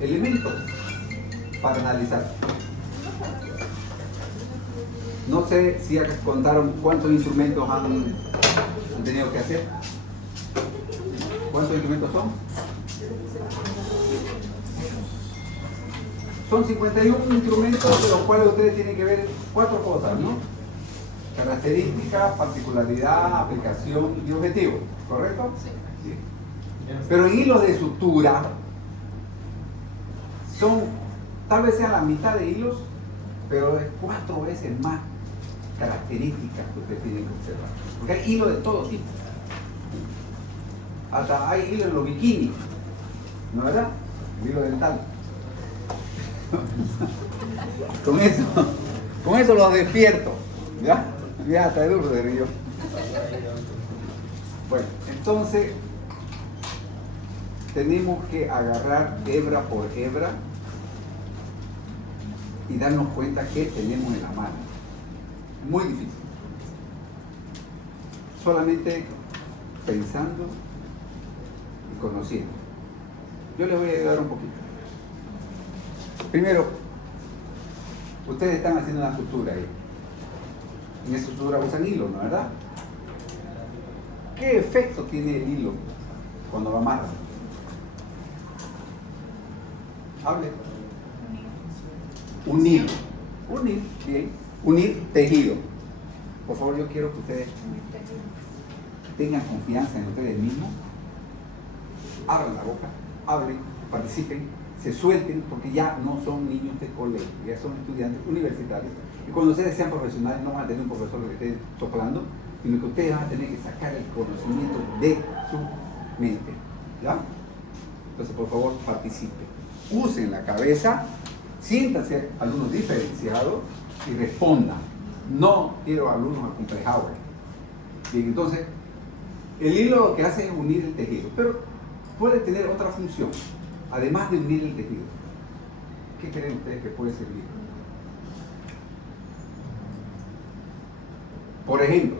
elementos para analizar. No sé si ya contaron cuántos instrumentos han tenido que hacer. ¿Cuántos instrumentos son? Son 51 instrumentos, de los cuales ustedes tienen que ver 4 cosas, ¿no? Característica, particularidad, aplicación y objetivo, ¿correcto? Sí. Pero en hilos de sutura son, tal vez sean la mitad de hilos, pero es 4 veces más características que ustedes tienen que observar. Porque hay hilos de todo tipo. Hasta hay hilos en los bikinis, ¿no es verdad? El hilo dental. Con eso los despierto. ¿Ya? Ya está duro de río. Bueno, entonces tenemos que agarrar hebra por hebra y darnos cuenta que tenemos en la mano. Muy difícil. Solamente pensando y conociendo. Yo les voy a ayudar un poquito. Primero, ustedes están haciendo una sutura ahí. En esa sutura usan hilo, ¿no es verdad? ¿Qué efecto tiene el hilo cuando lo amarran? Hable. Unir. Unir, bien. Unir tejido. Por favor, yo quiero que ustedes tengan confianza en ustedes mismos. Abran la boca, hablen, participen, se suelten, porque ya no son niños de colegio, ya son estudiantes universitarios. Y cuando ustedes sean profesionales no van a tener un profesor que esté soplando, sino que ustedes van a tener que sacar el conocimiento de su mente. ¿Ya? Entonces, por favor, participen. Usen la cabeza, siéntanse alumnos diferenciados y respondan. No quiero alumnos acomplejados. Bien, entonces, el hilo lo que hace es unir el tejido, pero puede tener otra función, además de unir el tejido. ¿Qué creen ustedes que puede servir? Por ejemplo,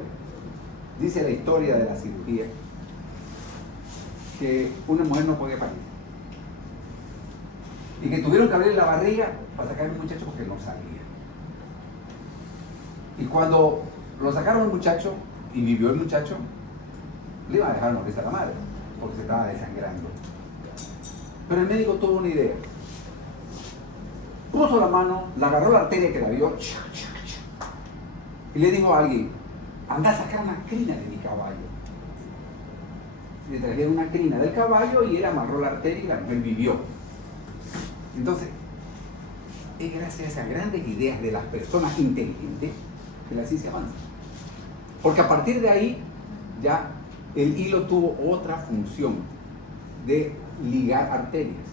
dice la historia de la cirugía que una mujer no podía parir y que tuvieron que abrir la barriga para sacar al muchacho porque no salía. Y cuando lo sacaron al muchacho y vivió el muchacho, le iban a dejar morir a la madre porque se estaba desangrando. Pero el médico tuvo una idea. Puso la mano, la agarró la arteria que la vio y le dijo a alguien: anda a sacar una crina de mi caballo. Le trajeron una crina del caballo y él amarró la arteria y la mujer vivió. Entonces, es gracias a esas grandes ideas de las personas inteligentes que la ciencia avanza. Porque a partir de ahí ya el hilo tuvo otra función de ligar arterias.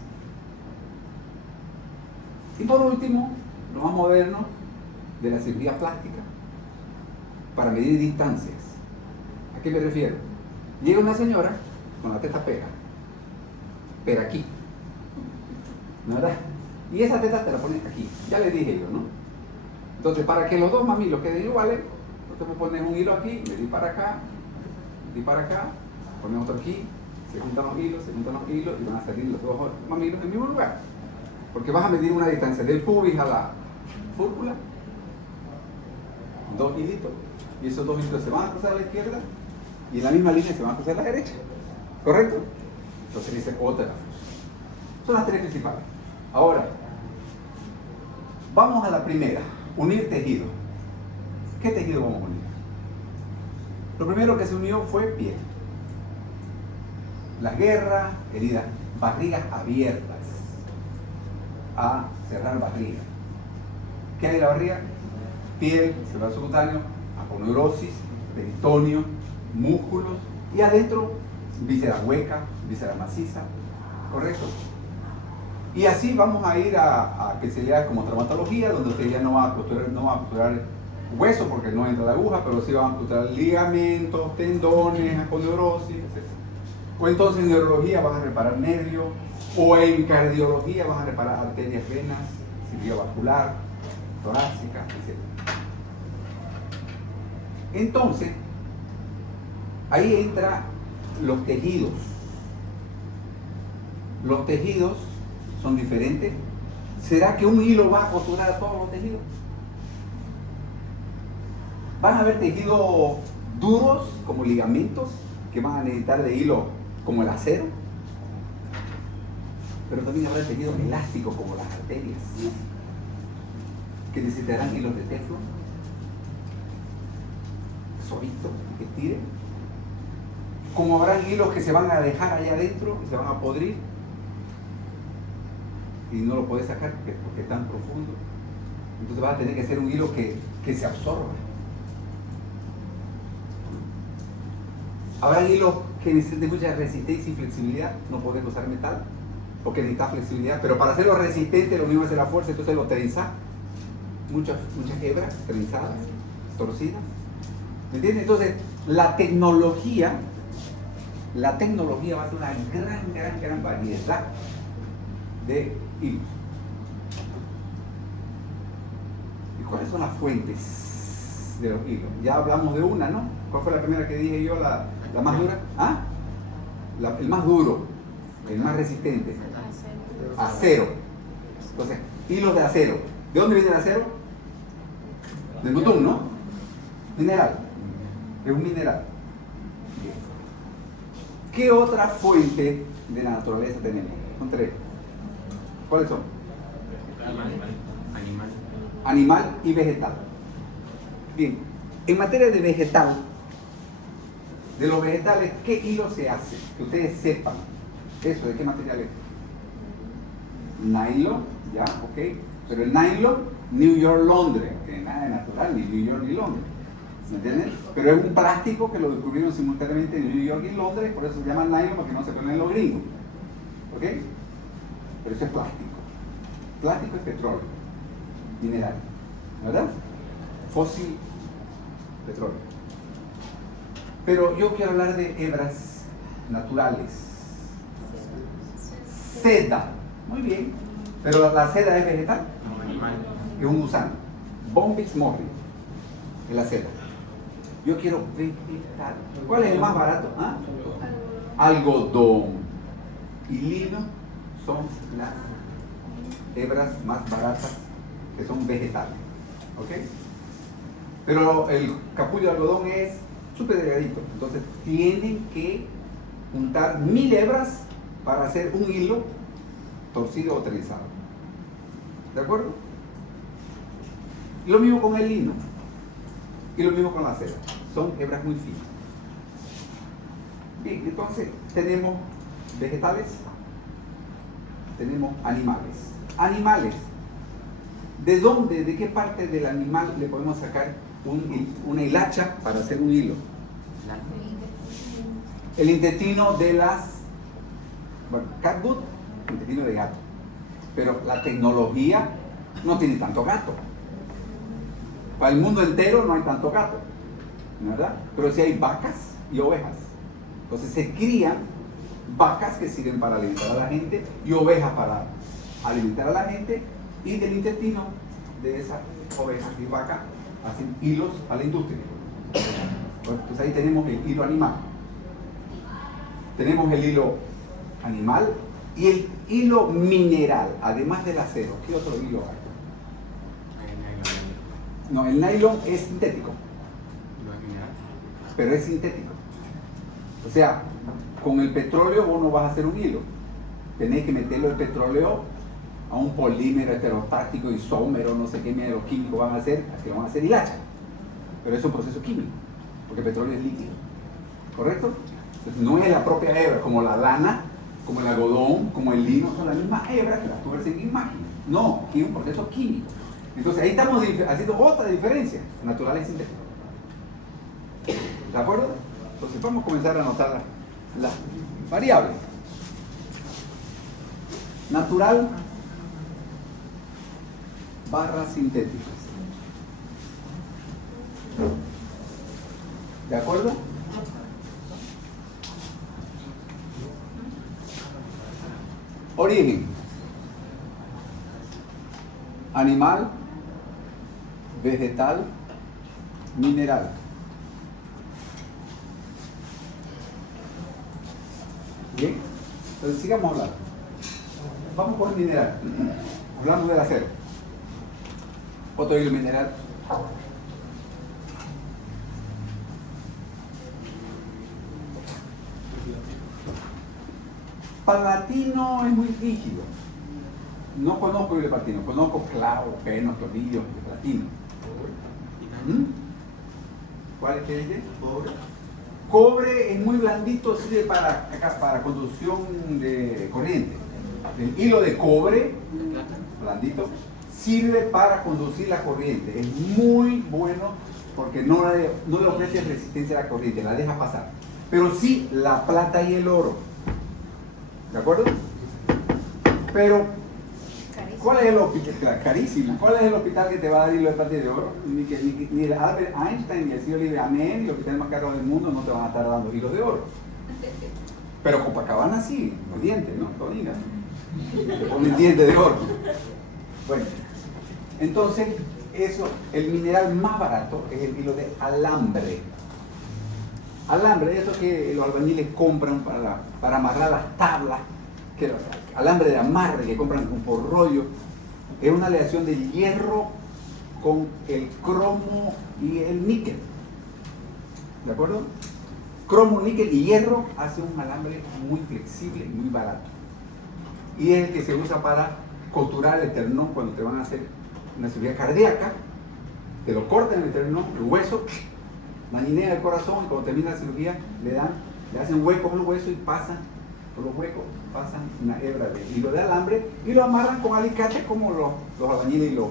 Y por último, lo más moderno de la cirugía plástica para medir distancias. ¿A qué me refiero? Llega una señora con la teta pega, pero aquí, ¿no verdad? Y esa teta te la pones aquí, ya le dije yo, ¿no? Entonces, para que los dos mamilos queden iguales, usted puede poner un hilo aquí, medir para acá, poner otro aquí, se juntan los hilos y van a salir los dos mamilos en el mismo lugar. Porque vas a medir una distancia del pubis a la fúrcula, 2 hilitos, y esos 2 hilitos se van a cruzar a la izquierda y en la misma línea se van a cruzar a la derecha, ¿correcto? Entonces dice otra función. Son las 3 principales. Ahora, vamos a la primera, unir tejido. ¿Qué tejido vamos a unir? Lo primero que se unió fue piel. Las guerras, heridas, barrigas abiertas, a cerrar barriga. ¿Qué hay en la barriga? Piel, cerebral subcutáneo, aponeurosis, peritoneo, músculos y adentro víscera hueca, víscera maciza, ¿correcto? Y así vamos a ir a que se lea como traumatología, donde usted ya no va a costurar hueso porque no entra la aguja, pero sí van a costurar ligamentos, tendones, aponeurosis, etc. O entonces en neurología vas a reparar nervios, o en cardiología vas a reparar arterias, venas, cirugía vascular, torácica, etc. Entonces, ahí entran los tejidos. Los tejidos son diferentes. ¿Será que un hilo va a costurar a todos los tejidos? Van a haber tejidos duros, como ligamentos, que van a necesitar de hilo como el acero. Pero también habrá tejidos elásticos, como las arterias, que necesitarán hilos de teflón, suavito, que tiren. Como habrán hilos que se van a dejar allá adentro, que se van a podrir, y no lo puedes sacar porque es tan profundo. Entonces vas a tener que hacer un hilo que se absorba. Habrá hilos que necesiten mucha resistencia y flexibilidad, no pueden usar metal, porque necesita flexibilidad, pero para hacerlo resistente lo mismo es la fuerza, entonces lo trenza, muchas hebras trenzadas, torcidas, ¿me entiendes? Entonces la tecnología va a ser una gran variedad de hilos. ¿Y cuáles son las fuentes de los hilos? Ya hablamos de una, ¿no? ¿Cuál fue la primera que dije yo? La más dura. ¿Ah? El más duro, el más resistente. Acero. Entonces, hilos de acero. ¿De dónde viene el acero? Del butún, ¿no? Mineral. Es un mineral. ¿Qué otra fuente de la naturaleza tenemos? Son tres. ¿Cuáles son? Animal y vegetal. Bien, en materia de vegetal, de los vegetales, ¿qué hilo se hace? Que ustedes sepan. ¿Eso de qué material es? Nylon, ya, ok. Pero el nylon, New York, Londres, que nada de natural, ni New York ni Londres. ¿Me entienden? Pero es un plástico que lo descubrieron simultáneamente en New York y Londres, por eso se llama nylon, porque no se ponen los gringos. ¿Ok? Pero eso es plástico. Plástico es petróleo, mineral, ¿verdad? Fósil, petróleo. Pero yo quiero hablar de hebras naturales. Seda. Muy bien. Pero la seda es vegetal. Es un gusano. Bombyx morri es la seda. Yo quiero vegetal. ¿Cuál es el más barato? ¿Ah? Algodón y lino son las hebras más baratas que son vegetales. ¿Ok? Pero el capullo de algodón es súper delgadito. Entonces tienen que juntar 1000 hebras para hacer un hilo torcido o trenzado. ¿De acuerdo? Y lo mismo con el lino. Y lo mismo con la seda. Son hebras muy finas. Bien, entonces tenemos vegetales, tenemos animales. Animales. ¿De dónde, de qué parte del animal le podemos sacar una hilacha para hacer un hilo? El intestino de las, bueno, catgut, intestino de gato. Pero la tecnología no tiene tanto gato. Para el mundo entero no hay tanto gato, ¿verdad? Pero sí hay vacas y ovejas. Entonces se crían vacas que sirven para alimentar a la gente y ovejas para alimentar a la gente, y del intestino de esas ovejas y vacas hacen hilos a la industria. Entonces ahí tenemos el hilo animal. Tenemos el hilo animal y el hilo mineral, además del acero. ¿Qué otro hilo hay? No, el nylon es sintético. Pero es sintético. O sea, con el petróleo vos no vas a hacer un hilo. Tenés que meterlo el petróleo a un polímero heterostático, isómero, no sé qué miedo químico van a hacer, que lo van a hacer hilacha. Pero es un proceso químico, porque el petróleo es líquido. ¿Correcto? Entonces, no es la propia hebra, como la lana, como el algodón, como el lino, son las mismas hebras que las tuercen en máquina. No, aquí es un proceso químico. Entonces ahí estamos haciendo otra diferencia, natural y sintético. ¿De acuerdo? Entonces vamos a comenzar a anotar las variables. Natural barra sintéticas. ¿De acuerdo? Origen. Animal, vegetal, mineral. Bien, entonces sigamos hablando. vamos con el mineral. Hablamos del acero. Otro hilo mineral. Palatino es muy rígido. No conozco hilo de platino, conozco clavos, penos, tornillos de platino. ¿Cuál es que dice? Cobre. Cobre es muy blandito, sirve para conducción de corriente. El hilo de cobre, blandito, sirve para conducir la corriente. Es muy bueno porque no le ofrece resistencia a la corriente, la deja pasar. Pero sí la plata y el oro. ¿De acuerdo? Pero, ¿cuál es el hospital? Carísimo. ¿Cuál es el hospital que te va a dar hilo de plata y de oro? Ni el Albert Einstein, ni el señor Libre Amén, ni el hospital más caro del mundo no te van a estar dando hilos de oro. Pero Copacabana sí, los dientes, ¿no? Lo digas. Te ponen dientes de oro. Bueno, entonces, el mineral más barato es el hilo de alambre. Alambre, eso que los albañiles compran para amarrar las tablas, alambre de amarre que compran por rollo, es una aleación de hierro con el cromo y el níquel. ¿De acuerdo? Cromo, níquel y hierro hace un alambre muy flexible y muy barato. Y es el que se usa para costurar el esternón cuando te van a hacer una cirugía cardíaca. Te lo cortan el esternón, el hueso, la guinea del corazón, y cuando termina la cirugía le hacen huecos en el hueso y pasan por los huecos, pasan una hebra de hilo de alambre y lo amarran con alicates como los albañiles y los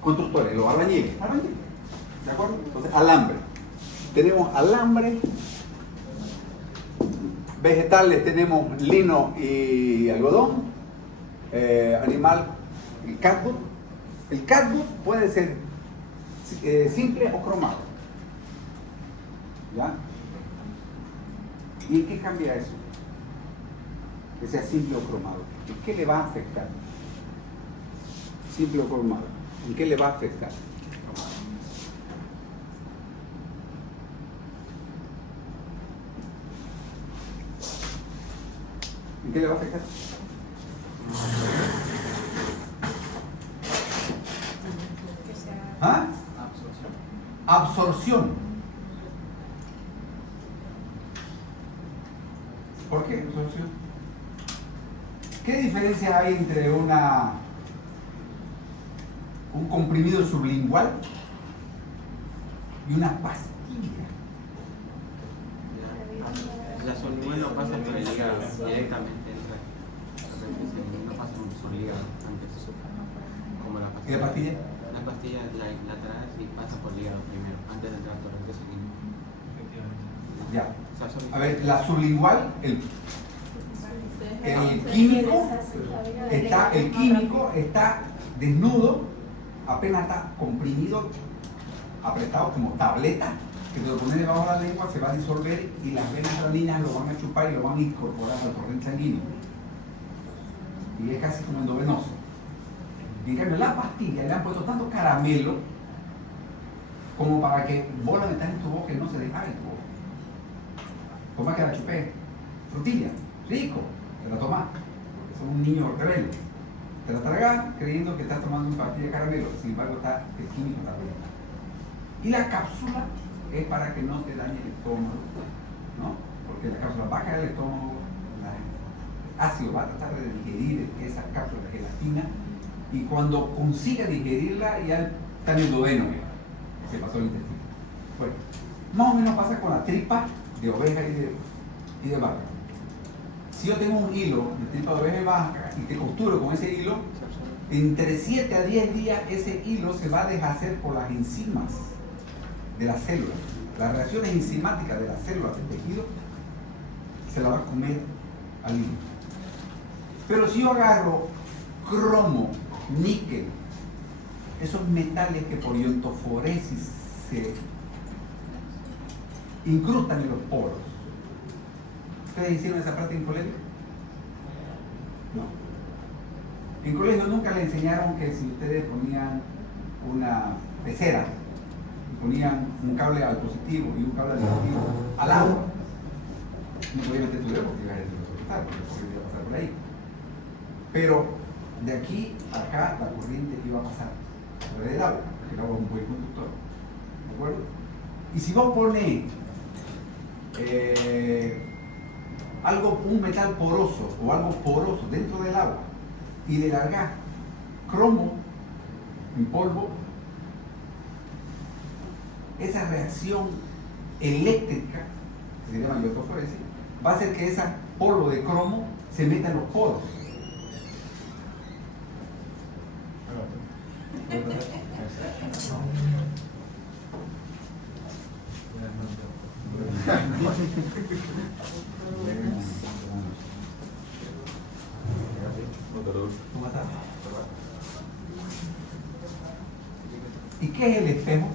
constructores, los albañiles. ¿De acuerdo? Entonces, alambre. Tenemos alambre. Vegetales tenemos lino y algodón. Animal, el catgut. El catgut puede ser simple o cromado. ¿Ya? ¿Y en qué cambia eso? Que sea simple o cromado. ¿En qué le va a afectar? Simple o cromado. ¿En qué le va a afectar? ¿En qué le va a afectar? ¿Ah? Absorción. ¿Por qué absorción? ¿Qué diferencia hay entre un comprimido sublingual y una pastilla? La sublingual no pasa por el hígado directamente, no pasa por el hígado antes, como la pastilla. ¿Y la pastilla? La pastilla la traes y pasa por el hígado primero, antes de entrar por el intestino. Ya. A ver, la sublingual, el químico está desnudo, apenas está comprimido, apretado como tableta, que te lo pones debajo de la lengua, se va a disolver y las venas salinas lo van a chupar y lo van a incorporar al torrente sanguíneo. Y es casi como endovenoso. Y en cambio, la pastilla le han puesto tanto caramelo como para que vos la metas en tu boca y no se deshaga en tu boca. Toma que la chupé, frutilla, rico, te la tomas, porque sos un niño rebelde. Te la tragas creyendo que estás tomando una pastilla de caramelo, sin embargo el químico está bien. Y la cápsula es para que no te dañe el estómago, ¿no? Porque la cápsula va a caer al estómago, el ácido va a tratar de digerir esa cápsula de gelatina, y cuando consiga digerirla ya está en el duodeno, se pasó el intestino. Bueno, más o menos pasa con la tripa de oveja y de vaca. Si yo tengo un hilo de tripa de oveja y vaca y te costuro con ese hilo, entre 7 a 10 días ese hilo se va a deshacer por las enzimas de las células. Las reacciones enzimáticas de las células del tejido se la va a comer al hilo. Pero si yo agarro cromo, níquel, esos metales que por iontoforesis se incrustan en los poros. ¿Ustedes hicieron esa práctica en colegio? No. En colegio nunca les enseñaron que si ustedes ponían una pecera y ponían un cable al positivo y un cable al negativo al agua, no podías meter tu dedo porque ibas a explotar, porque podía pasar por ahí. Pero de aquí a acá la corriente iba a pasar a través del agua, porque el agua es un buen conductor. ¿De acuerdo? Y si vos pones un metal poroso o algo poroso dentro del agua y le largás cromo en polvo, esa reacción eléctrica, que se llama iotoforesis, va a hacer que ese polvo de cromo se meta en los poros. ¿Cómo estás? ¿Y qué es el espejo?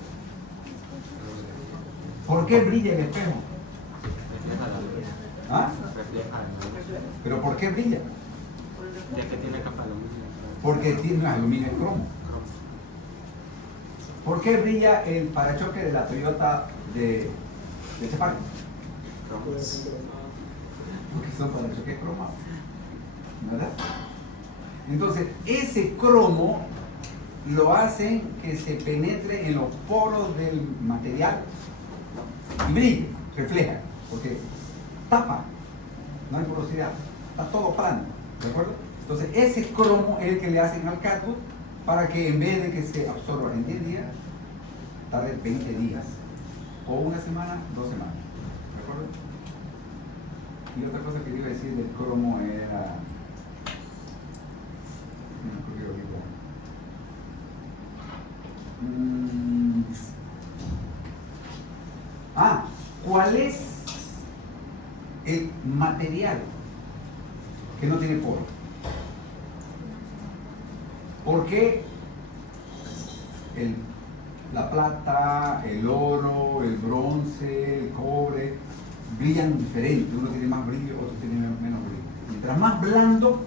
¿Por qué brilla el espejo? Refleja la luz. ¿Ah? Refleja la luz. ¿Pero por qué brilla? Es que tiene capa de aluminio. Porque tiene aluminio y cromo. ¿Por qué brilla el parachoque de la Toyota de Chaparro? Porque son parachoques cromados, ¿verdad? Entonces, ese cromo lo hacen que se penetre en los poros del material y brille, refleja, porque tapa, no hay porosidad, está todo plano, ¿de acuerdo? Entonces, ese cromo es el que le hacen al cardboard para que en vez de que se absorba en 10 días, tarde 20 días, o una semana, 2 semanas, ¿de acuerdo? Y otra cosa que iba a decir del cromo era... No, creo que ahorita... ¿Cuál es el material que no tiene poro? ¿Por qué la plata, el oro, el bronce, el cobre brillan diferente? Uno tiene más brillo, otro tiene menos brillo. Mientras más blando,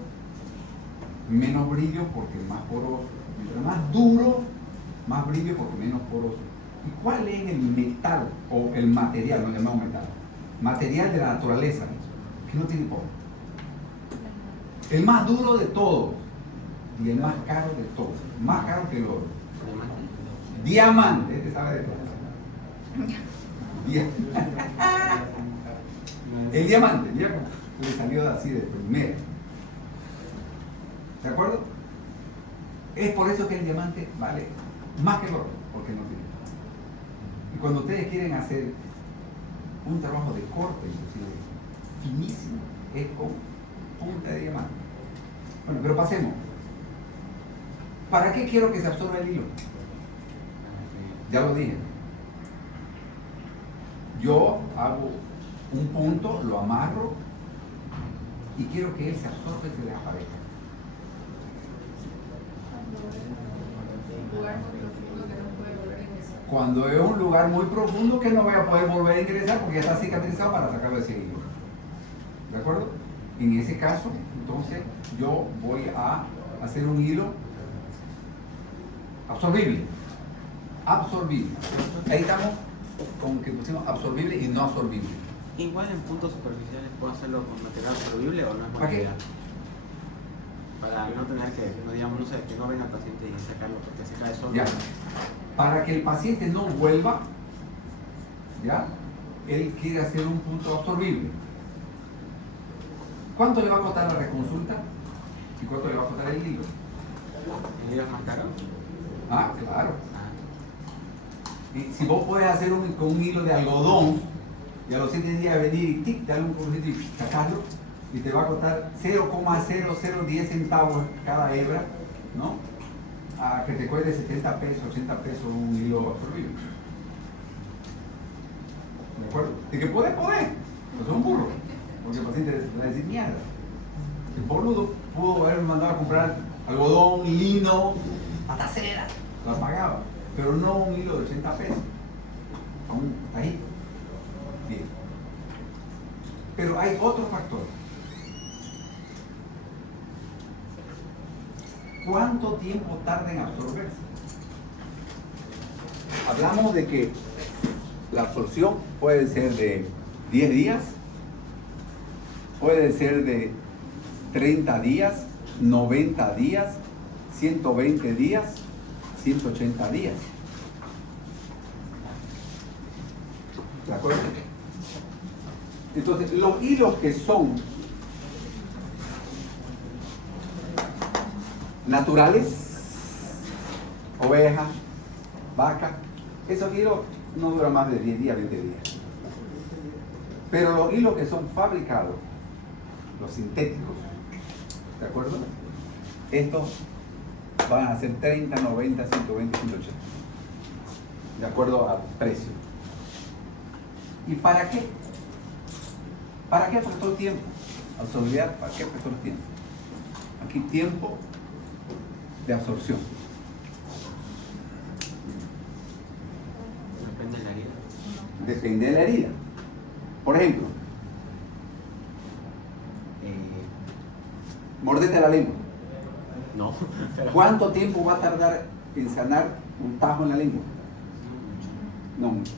menos brillo porque es más poroso. Mientras más duro, más brillo porque menos poroso. ¿Y cuál es el metal o el material, lo llamamos metal? Material de la naturaleza que no tiene poro. El más duro de todos y el más caro de todos. Más caro que el oro. Diamante. Este sabe de plata. El diamante, mira cómo le salió así de primera. ¿De acuerdo? Es por eso que el diamante vale más que el oro, porque no tiene. Y cuando ustedes quieren hacer un trabajo de corte, inclusive finísimo, es con punta de diamante. Bueno, pero pasemos. ¿Para qué quiero que se absorba el hilo? Ya lo dije. Yo hago un punto, lo amarro y quiero que él se absorba y se desaparezca. Cuando es un lugar muy profundo que no voy a poder volver a ingresar porque ya está cicatrizado para sacarlo de ese hilo. ¿De acuerdo? En ese caso, entonces, yo voy a hacer un hilo absorbible. Absorbible. Ahí estamos con que pusimos absorbible y no absorbible. Igual en puntos superficiales puedo hacerlo con material absorbible o no es ¿Para qué? material. Para no tener que, no digamos, no sé, que no venga el paciente y sacarlo porque se cae solo. Ya. Para que el paciente no vuelva, ¿ya? Él quiere hacer un punto absorbible. ¿Cuánto le va a costar la reconsulta? ¿Y cuánto le va a costar el hilo? ¿El hilo es más caro? Ah, claro. Ah. Y si vos puedes hacer con un hilo de algodón y a los 7 días venir y tic, darle un cursito y sacarlo, y te va a costar 0,0010 centavos cada hebra, ¿no? A que te cueste 70 pesos, 80 pesos un hilo absorbible. ¿De acuerdo? De que puede, pues es un burro. Porque el paciente va a decir mierda. El boludo pudo haber mandado a comprar algodón, lino, hasta cera, lo pagaba, pero no un hilo de 80 pesos. Aún está ahí. Bien. Pero hay otro factor. ¿Cuánto tiempo tarda en absorberse? Hablamos de que la absorción puede ser de 10 días, puede ser de 30 días 90 días, 120 días, 180 días. ¿De acuerdo? Entonces, los hilos que son naturales, oveja, vaca, esos hilos no duran más de 10 días, 20 días. Pero los hilos que son fabricados, los sintéticos, ¿de acuerdo? Estos van a ser 30, 90, 120, 180. De acuerdo al precio. ¿Y para qué? ¿Para qué factor tiempo? Absorbilidad, ¿para qué factor tiempo? Aquí tiempo de absorción. Depende de la herida. Depende de la herida. Por ejemplo, mordete la lengua. No. ¿Cuánto tiempo va a tardar en sanar un tajo en la lengua? No mucho.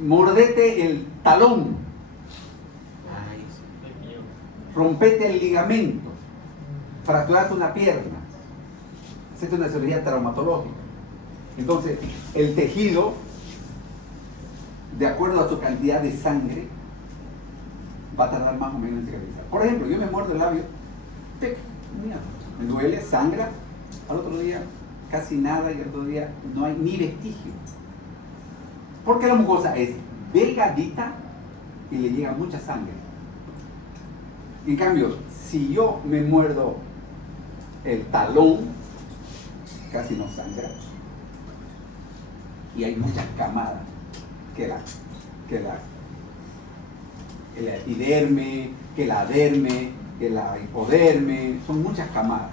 Mordete el talón. Ay, sí. Rompete el ligamento. Fracturarte una pierna. Hacerte una cirugía traumatológica. Entonces, el tejido, de acuerdo a su cantidad de sangre, va a tardar más o menos en cicatrizar. Por ejemplo, yo me muerdo el labio, ¡tic! Me duele, sangra, al otro día casi nada y al otro día no hay ni vestigio. Porque la mucosa es delgadita y le llega mucha sangre. En cambio, si yo me muerdo el talón, casi no sangra. Y hay muchas camadas que el epiderme, que la derme, que la hipoderme, son muchas camadas.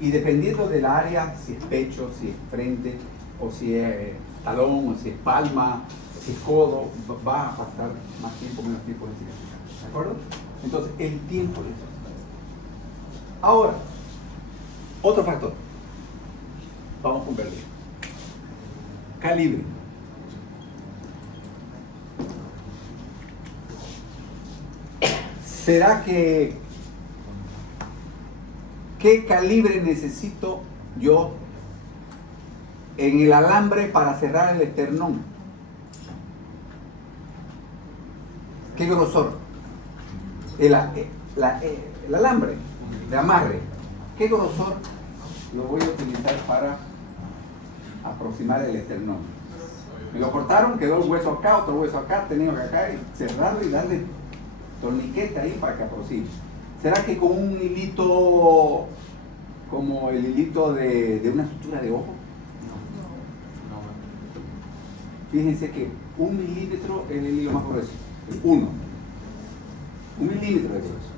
Y dependiendo del área, si es pecho, si es frente, o si es talón, o si es palma, o si es codo, va a pasar más tiempo, menos tiempo en cicatrizar. ¿De acuerdo? Entonces, el tiempo de eso. Ahora, otro factor. Vamos con verde. Calibre. ¿Será que qué calibre necesito yo en el alambre para cerrar el esternón? ¿Qué grosor? El alambre de amarre. ¿Qué grosor lo voy a utilizar para aproximar el esternón? Me lo cortaron, quedó el hueso acá, otro hueso acá, tenía que acá y cerrarlo y darle torniquete ahí para que aproxime. ¿Será que con un hilito como el hilito de una sutura de ojo? No. Fíjense que 1 milímetro es el hilo más grueso. 1 milímetro de grueso.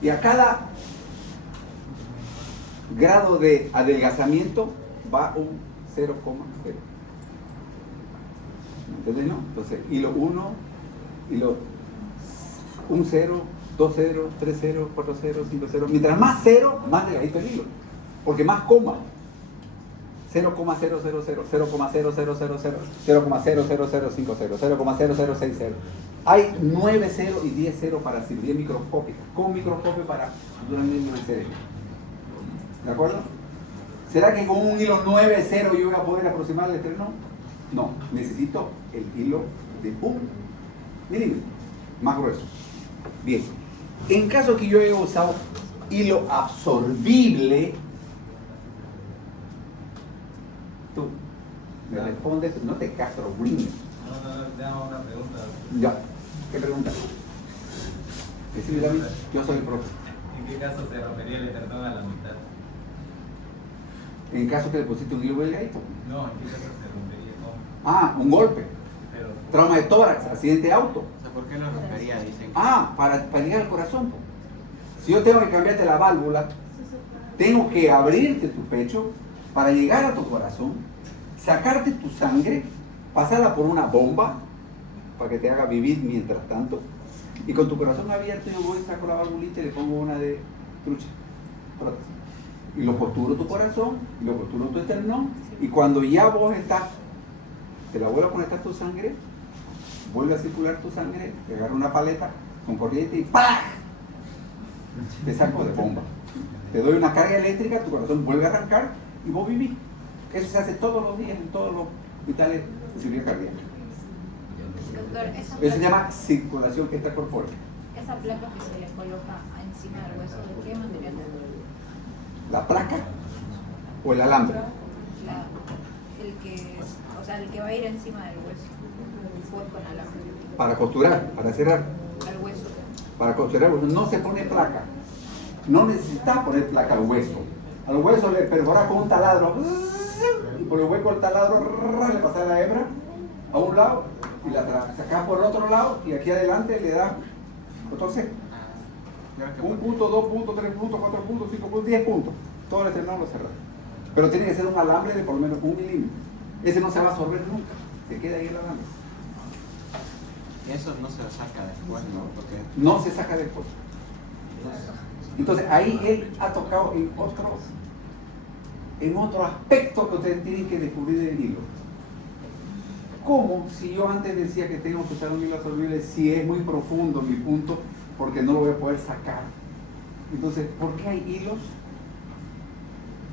Y a cada grado de adelgazamiento va un 0,0. ¿Entendés? No? Entonces, hilo 1, hilo 1 0, 2 0, 3 0, 4 0, 5 0. Mientras más 0, más delgadito el hilo. Porque más coma. 0,000, 0,00000, 0,00050, 0,0060. Hay 9 0 y 10 0 para cirugía microscópica. Con microscopio para durar el cerebro. ¿De acuerdo? ¿Será que con un hilo 9 0 yo voy a poder aproximar el esternón? No, necesito el hilo de 1 milímetro, más grueso. Bien, en caso que yo haya usado hilo absorbible, tú me respondes, no te castro, Winnie. No, te hago una pregunta. Ya, ¿qué pregunta? Decime, David, yo soy el profe. ¿En qué caso se rompería el esternón a la mitad? En caso que le pusiste un hilo delgadito. No, ¿en qué caso se rompería? ¿Cómo? Ah, un golpe, Pero, trauma de tórax, accidente de auto. O sea, ¿por qué lo rompería? Dicen. Ah, para llegar al corazón. Po. Si yo tengo que cambiarte la válvula, tengo que abrirte tu pecho para llegar a tu corazón, sacarte tu sangre, pasarla por una bomba para que te haga vivir mientras tanto, y con tu corazón abierto yo voy, saco la valvulita y le pongo una de trucha, prótesis. Y lo posturo tu corazón, y lo posturo tu esternón, y cuando ya vos estás, te la vuelvo a conectar tu sangre, vuelve a circular tu sangre, te agarra una paleta con corriente y ¡pah! Te saco de bomba. Te doy una carga eléctrica, tu corazón vuelve a arrancar y vos vivís. Eso se hace todos los días en todos los hospitales de cirugía cardíaca. Doctor, Eso se llama circulación extracorpórea. esa placa que se le coloca encima del hueso, ¿de qué material es? La placa o el alambre. El que va a ir encima del hueso. Fue con alambre. Para costurar, para cerrar. Al hueso. Para costurar el hueso no se pone placa. No necesitas poner placa al hueso. Al hueso le perforas con un taladro. Y por el hueco del taladro le pasas la hebra a un lado y la sacas por el otro lado y aquí adelante le das, entonces, 1 punto, 2 puntos, 3 puntos, 4 puntos, 5 puntos, 10 puntos. Todo el esternón lo cerras. Pero tiene que ser un alambre de por lo menos 1 milímetro. Ese no se va a absorber nunca. Se queda ahí el alambre. Y eso no se lo saca después, ¿no? Porque No se saca después. Entonces ahí él ha tocado en otro aspecto que ustedes tienen que descubrir del hilo. ¿Cómo? Si yo antes decía que tengo que usar un hilo absorbible, si es muy profundo mi punto, porque no lo voy a poder sacar. Entonces, ¿por qué hay hilos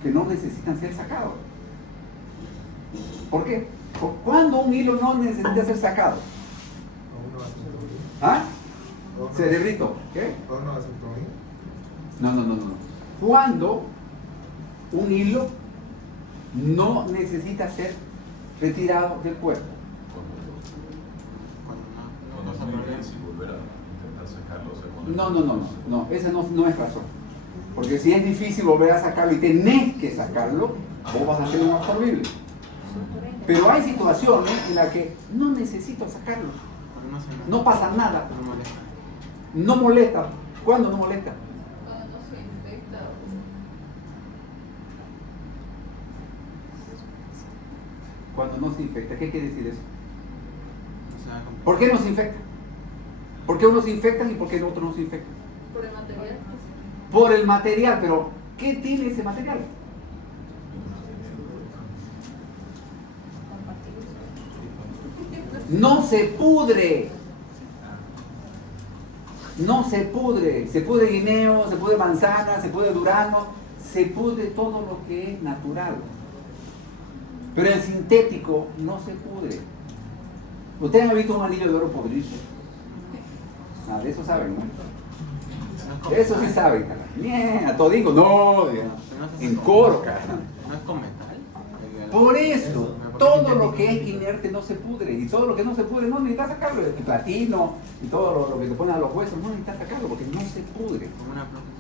que no necesitan ser sacados? ¿Por qué? ¿Cuándo un hilo no necesita ser sacado? ¿Ah? Cerebrito, ¿qué? No. ¿Cuándo un hilo no necesita ser retirado del cuerpo? cuando no pasa problema. Si volver a intentar sacarlo, No, esa no es razón. Porque si es difícil volver a sacarlo y tenés que sacarlo, vos vas a hacer un absorbible. Pero hay situaciones en las que no necesito sacarlo. Porque no se nota. No pasa nada. No molesta. No molesta. ¿Cuándo no molesta? Cuando no se infecta. Cuando no se infecta. ¿Qué quiere decir eso? No se va a complicar. ¿Por qué no se infecta? ¿Por qué unos se infectan y por qué otros no se infectan? Por el material. Por el material, pero ¿qué tiene ese material? No se pudre. No se pudre. Se pudre guineo, se pudre manzana, se pudre durazno, se pudre todo lo que es natural. Pero el sintético no se pudre. ¿Ustedes han visto un anillo de oro podrido? Ah, de eso saben, ¿no? Eso sí saben, cara. Bien, a todo digo, no, ya. En coro, cara. ¿No es con metal? Por eso, todo lo que es inerte no se pudre. Y todo lo que no se pudre no necesitas sacarlo. El platino y todo lo que te ponen a los huesos no necesitas sacarlo porque no se pudre. Como una prótesis.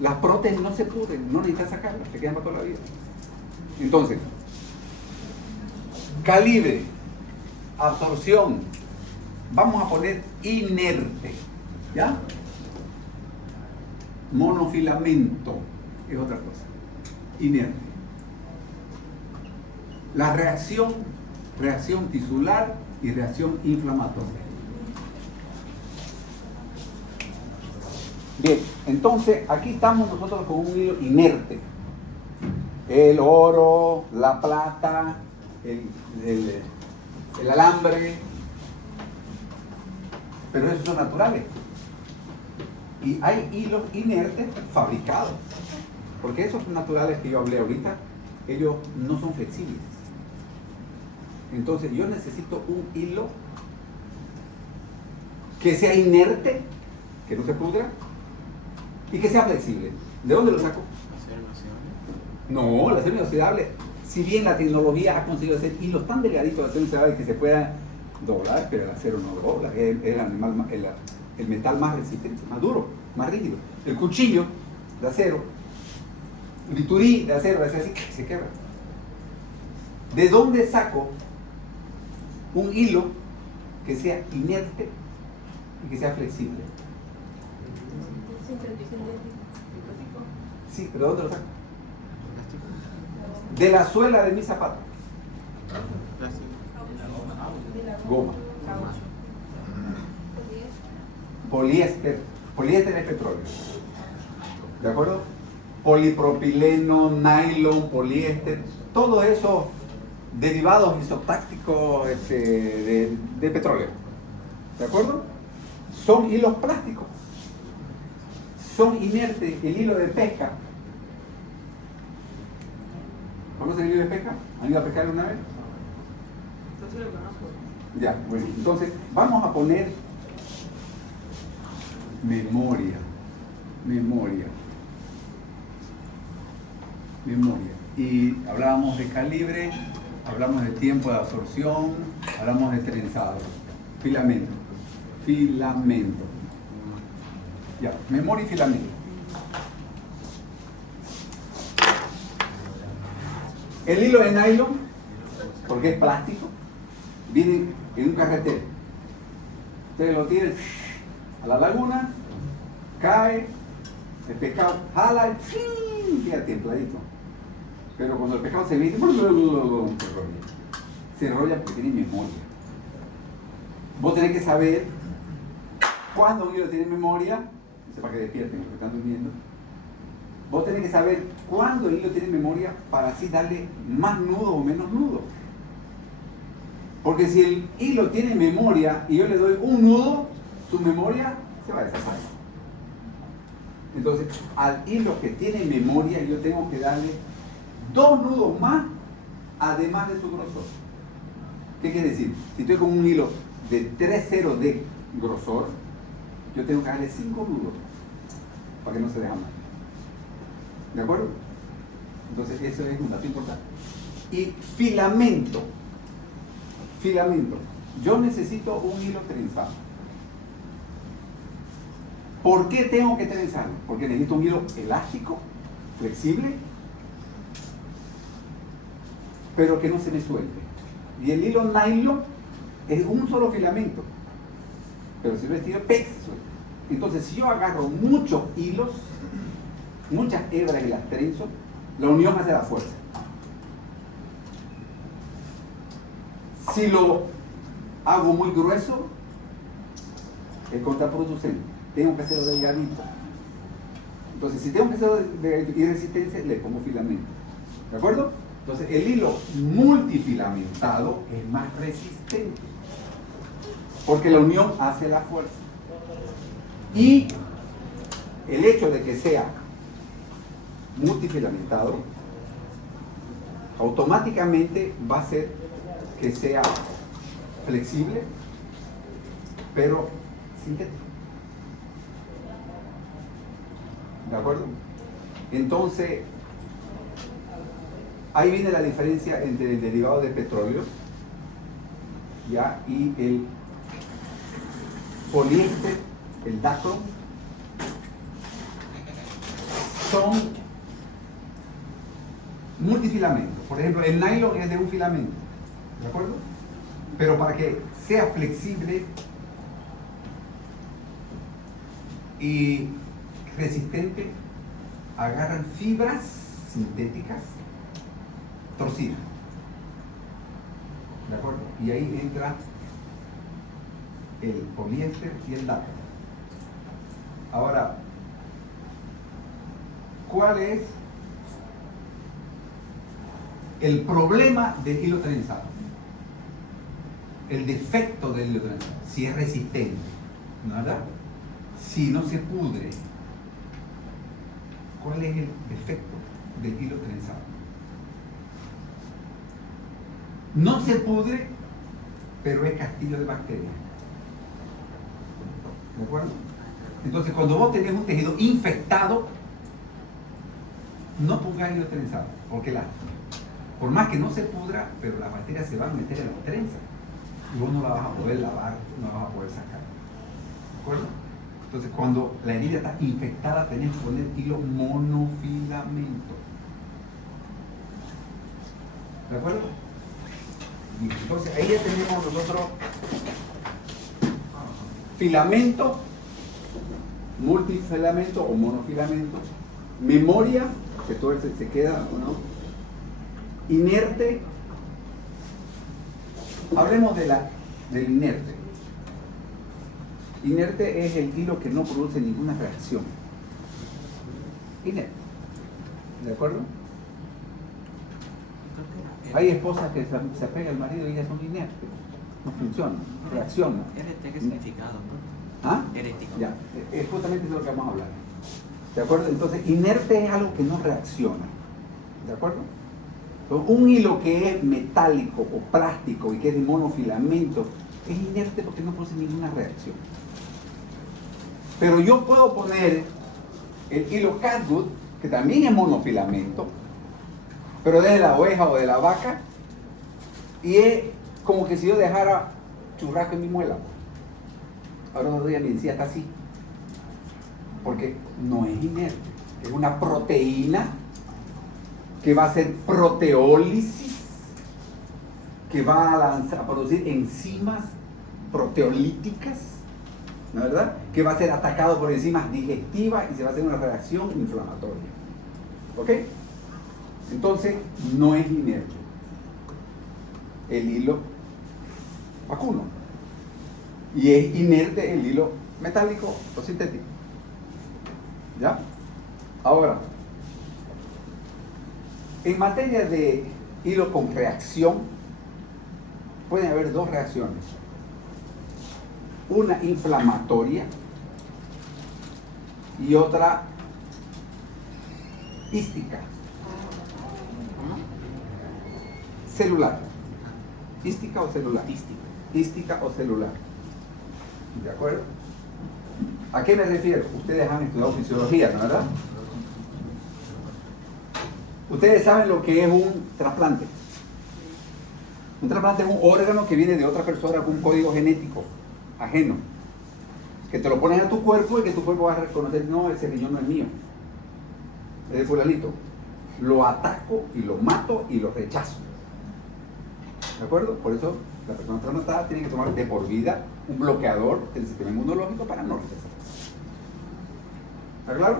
Las prótesis no se pudren, no necesitas sacarlas, se quedan para toda la vida. Entonces, calibre, absorción, vamos a poner inerte, ¿ya? Monofilamento es otra cosa, inerte. La reacción tisular y reacción inflamatoria. Bien, entonces aquí estamos nosotros con un hilo inerte. El oro, la plata, el alambre, pero esos son naturales. Y hay hilos inertes fabricados, porque esos naturales que yo hablé ahorita, ellos no son flexibles. Entonces yo necesito un hilo que sea inerte, que no se pudra, y que sea flexible. ¿De dónde lo saco? Acero inoxidable. No, el acero inoxidable, si bien la tecnología ha conseguido hacer hilos tan delgaditos de acero inoxidable que se pueda doblar, pero el acero no dobla, es el metal más resistente, más duro, más rígido. El cuchillo de acero, el bisturí de acero, es así que se quebra. ¿De dónde saco un hilo que sea inerte y que sea flexible? Sí, pero ¿dónde lo saco? De la suela de mi zapato. Plástico. Goma. Poliéster. Poliéster es petróleo. ¿De acuerdo? Polipropileno, nylon, poliéster, todos esos derivados isotácticos de petróleo. ¿De acuerdo? Son hilos plásticos. son inertes el hilo de pesca. ¿Conocen el hilo de pesca? ¿Han ido a pescar una vez? Entonces lo conozco. Ya, bueno, entonces vamos a poner memoria. Y hablábamos de calibre, hablamos de tiempo de absorción, hablamos de trenzado, filamento. Ya, memoria y filamento. El hilo de nylon, porque es plástico, viene en un carretero. Ustedes lo tiran a la laguna, cae, el pescado jala y queda templadito. Pero cuando el pescado se viste, se enrolla porque tiene memoria. Vos tenés que saber cuándo un hilo tiene memoria, no sé para que despierten los que están durmiendo. Vos tenés que saber cuándo el hilo tiene memoria para así darle más nudo o menos nudo. Porque si el hilo tiene memoria y yo le doy un nudo, su memoria se va a desaparecer. Entonces, al hilo que tiene memoria yo tengo que darle 2 nudos más además de su grosor. ¿Qué quiere decir? Si estoy con un hilo de 3,0 de grosor, yo tengo que darle 5 nudos para que no se deja mal. ¿De acuerdo? Entonces eso es un dato importante. Y filamento. Yo necesito un hilo trenzado. ¿Por qué tengo que trenzarlo? Porque necesito un hilo elástico, flexible, pero que no se me suelte. Y el hilo nylon es un solo filamento, pero si lo estiro, ¡pec! Se suelta. Entonces, si yo agarro muchos hilos, muchas hebras y las trenzo, la unión hace la fuerza. Si lo hago muy grueso, es contraproducente. Tengo que hacerlo delgadito. Entonces, si tengo que hacerlo delgadito y resistencia, le pongo filamento. ¿De acuerdo? Entonces, el hilo multifilamentado es más resistente, porque la unión hace la fuerza. Y el hecho de que sea multifilamentado, automáticamente va a hacer que sea flexible, pero sintético. ¿De acuerdo? Entonces, ahí viene la diferencia entre el derivado de petróleo, ¿ya? Y el poliéster, el dacron. Son multifilamentos. Por ejemplo, el nylon es de un filamento, ¿de acuerdo? Pero para que sea flexible y resistente, agarran fibras sintéticas torcidas, ¿de acuerdo? Y ahí entra el poliéster y el dacron. Ahora, ¿cuál es el problema del hilo trenzado? El defecto del hilo trenzado, si es resistente, ¿verdad? Si no se pudre. ¿Cuál es el defecto del hilo trenzado? No se pudre, pero es castillo de bacterias. ¿De acuerdo? Entonces, cuando vos tenés un tejido infectado, no pongas hilo trenzado, porque por más que no se pudra, pero las bacterias se van a meter en la trenza y vos no la vas a poder lavar, no la vas a poder sacar. ¿De acuerdo? Entonces, cuando la herida está infectada, tenés que poner hilo monofilamento. ¿De acuerdo? Y entonces, ahí ya tenemos nosotros filamento, multifilamento o monofilamento, memoria, que todo se queda, ¿no? Inerte. Hablemos del inerte. Inerte es el hilo que no produce ninguna reacción. Inerte. ¿De acuerdo? Hay esposas que se apegan al marido y ellas son inertes. No funcionan, reaccionan. ¿RT qué significado? ¿Ah? Herético. Ya, es justamente de lo que vamos a hablar. ¿De acuerdo? Entonces, inerte es algo que no reacciona. ¿De acuerdo? Entonces, un hilo que es metálico o plástico y que es de monofilamento es inerte porque no produce ninguna reacción. Pero yo puedo poner el hilo catgut, que también es monofilamento, pero es de la oveja o de la vaca, y es como que si yo dejara churrasco en mi muela. Ahora no doy a mi encía, está así. Porque no es inerte, es una proteína que va a hacer proteólisis, que va a producir enzimas proteolíticas, ¿no es verdad? Que va a ser atacado por enzimas digestivas y se va a hacer una reacción inflamatoria. ¿Ok? Entonces, no es inerte el hilo vacuno. Y es inerte el hilo metálico o sintético. ¿Ya? Ahora, en materia de hilo con reacción, pueden haber dos reacciones. Una inflamatoria y otra hística. Celular. ¿Hística o celular? Hística o celular. ¿De acuerdo? ¿A qué me refiero? Ustedes han estudiado fisiología, ¿no es verdad? Ustedes saben lo que es un trasplante. Un trasplante es un órgano que viene de otra persona con un código genético ajeno, que te lo pones a tu cuerpo y que tu cuerpo va a reconocer, no, ese riñón no es mío, es de fulanito. Lo ataco y lo mato y lo rechazo. ¿De acuerdo? Por eso la persona trasplantada tiene que tomar de por vida un bloqueador del sistema inmunológico para no rechazar. ¿Está claro?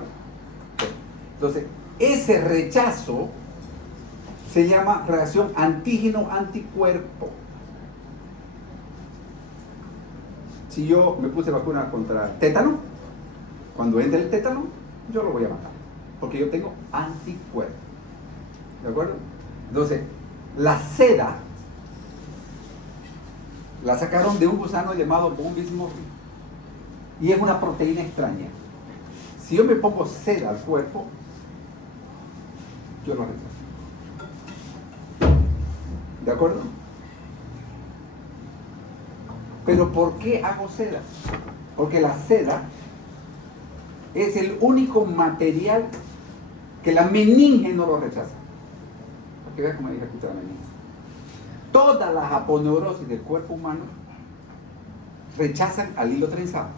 Entonces, ese rechazo se llama reacción antígeno-anticuerpo. Si yo me puse vacuna contra tétano, cuando entre el tétano, yo lo voy a matar, porque yo tengo anticuerpo. ¿De acuerdo? Entonces, la seda la sacaron de un gusano llamado Bombus mori y es una proteína extraña. Si yo me pongo seda al cuerpo, yo lo rechazo. ¿De acuerdo? Pero ¿por qué hago seda? Porque la seda es el único material que la meninge no lo rechaza. Porque vean cómo ejecuta la meninge. Todas las aponeurosis del cuerpo humano rechazan al hilo trenzado.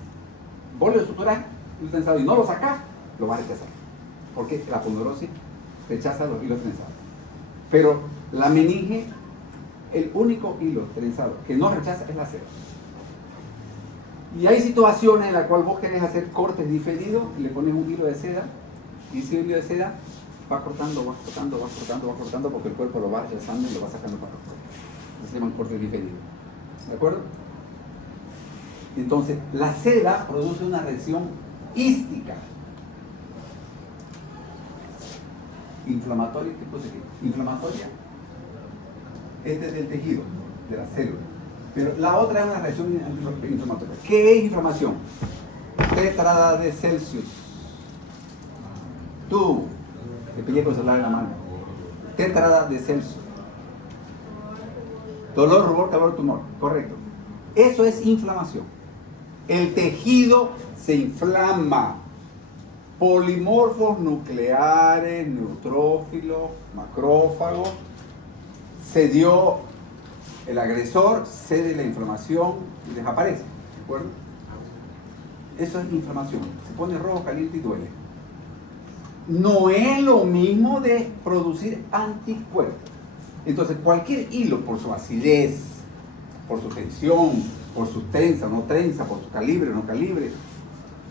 Vos lo suturas, hilo trenzado, y no lo sacás, lo vas a rechazar. Porque la aponeurosis rechaza los hilos trenzados. Pero la meninge, el único hilo trenzado que no rechaza es la seda. Y hay situaciones en las cuales vos querés hacer cortes diferidos y le pones un hilo de seda, y ese hilo de seda va cortando, porque el cuerpo lo va rechazando y lo va sacando para afuera. Se llaman cortes diferidos. ¿De acuerdo? Entonces, la seda produce una reacción hística. Inflamatoria, ¿qué cosa es? Inflamatoria. Este es del tejido, de la célula. Pero la otra es una reacción inflamatoria. ¿Qué es inflamación? Tetrada de Celsius. Tú, te pillé con el celular en la mano. Tetrada de Celsius. Dolor, rubor, calor, tumor. Correcto. Eso es inflamación. El tejido se inflama. Polimorfos nucleares, neutrófilos, macrófagos. Se dio el agresor, cede la inflamación y desaparece. ¿De acuerdo? Eso es inflamación. Se pone rojo, caliente y duele. No es lo mismo de producir anticuerpos. Entonces, cualquier hilo, por su acidez, por su tensión, por su trenza o no trenza, por su calibre o no calibre,